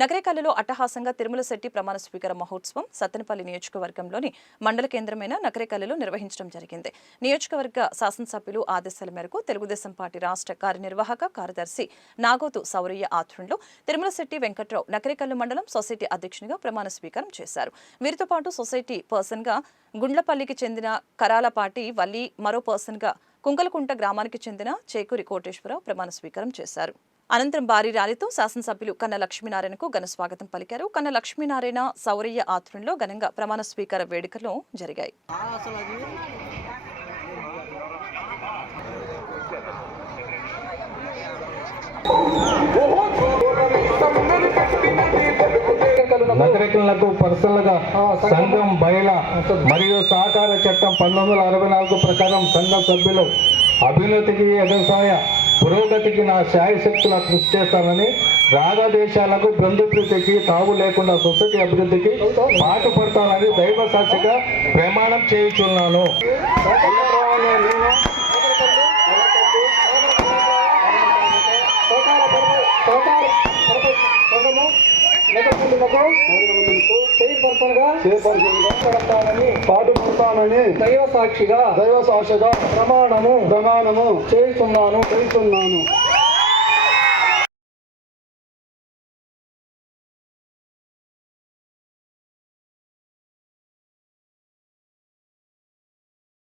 నగరేకల్లులో అట్టహాసంగా తిరుమల శెట్టి ప్రమాణ స్వీకార మహోత్సవం సత్తెనపల్లి నియోజకవర్గంలోని మండల కేంద్రమైన నగరేకల్లులో నిర్వహించడం జరిగింది. నియోజకవర్గ శాసనసభ్యులు ఆదేశాల మేరకు తెలుగుదేశం పార్టీ రాష్ట్ర కార్యనిర్వాహక కార్యదర్శి నాగోతు సౌరయ్య ఆధ్వర్యంలో తిరుమల శెట్టి వెంకట్రావు నగరేకల్లు మండలం సొసైటీ అధ్యక్షునిగా ప్రమాణ స్వీకారం చేశారు. వీరితో పాటు సొసైటీ పర్సన్ గా గుండ్లపల్లికి చెందిన కరాలపాటి వల్లి, మరో పర్సన్ గా కుంకలకుంట గ్రామానికి చెందిన చేకూరి కోటేశ్వరరావు ప్రమాణ స్వీకారం చేశారు. అనంతరం భారీ ర్యాలీతో శాసనసభ్యులు కన్న లక్ష్మీనారాయణకు ఘన స్వాగతం పలికారు. కన్న లక్ష్మీనారాయణ సౌరయ్య ఆధ్వర్యంలో ఘనంగా ప్రమాణ స్వీకార వేడుకలు జరిగాయి. నగరికలకు పర్సనల్ గా సంఘం బయల మరియు సహకార చట్టం 1964 ప్రకారం సంఘ సభ్యులు అభ్యున్నతికి వ్యవసాయ పురోగతికి నా శాయశక్తుల కృషి చేస్తానని, రాగదేశాలకు బంధుప్రీతికి తావు లేకుండా సొసైటీ అభివృద్ధికి పాటుపడతానని దైవ సాక్షిగా ప్రమాణం చేయుచున్నాను. పాటుపడతానని దైవ సాక్షిగా ప్రమాణము చేస్తున్నాను.